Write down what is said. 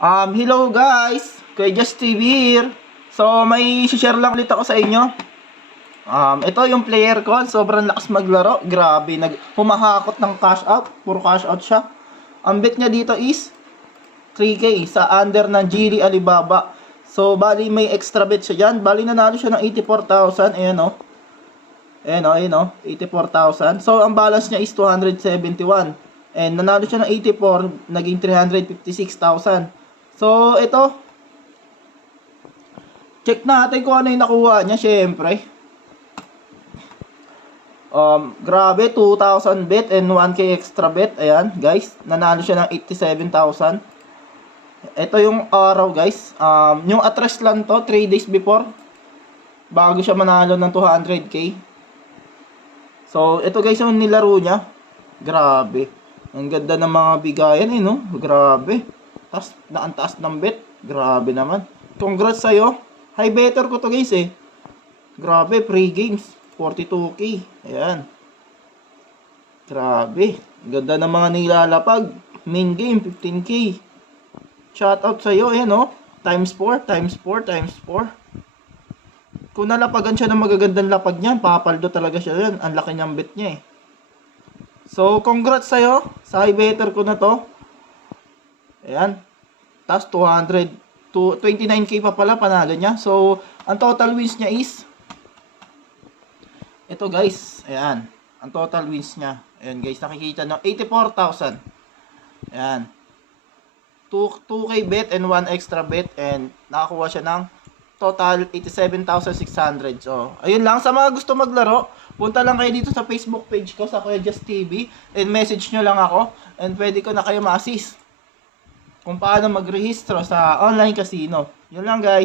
Hello guys! Kuya Just TV here. So, may share lang ulit ako sa inyo. Ito yung player ko. Sobrang lakas maglaro. Grabe, humahakot ng cash out. Puro cash out siya. Ang bet niya dito is 3K sa under ng Geely Alibaba. So, bali may extra bet siya dyan. Bali nanalo siya ng 84,000. Ayan o. Ayan o. 84,000. So, ang balance niya is 271. And nanalo siya ng 84. Naging 356,000. So, ito. Check natin kung ano yung nakuha niya, syempre. Grabe, 2,000 bet and 1K extra bet. Ayan, guys. Nanalo siya ng 87,000. Ito yung araw, guys. Yung atras lang to, 3 days before. Bago siya manalo ng 200K. So, ito guys yung nilaro niya. Grabe. Ang ganda ng mga bigayan eh, no? Grabe. Tas, naantaas ng bet. Grabe naman. Congrats sa'yo. High better ko to guys eh. Grabe, free games. 42K. Ayan. Grabe. Ganda ng mga nilalapag. Main game, 15K. Shoutout sa'yo. Ayan oh. Times 4, times 4, times 4. Kung nalapagan siya ng magagandang lapag niyan, papaldo talaga siya yan. Ang laki niyang bet niya eh. So, congrats sa'yo. Sa high better ko na to. Ayan. Tapos 29K pa pala panalo niya. So, ang total wins niya is ito guys. Ayan. Ang total wins niya. Ayan guys. Nakikita nyo. 84,000. Ayan. 2K bet and 1 extra bet. And nakakuha siya ng total 87,600. So, ayun lang. Sa mga gusto maglaro, punta lang kayo dito sa Facebook page ko sa Kuya Just TV. And message nyo lang ako. And pwede ko na kayo ma-assist kung paano magrehistro sa online casino. Yun lang guys.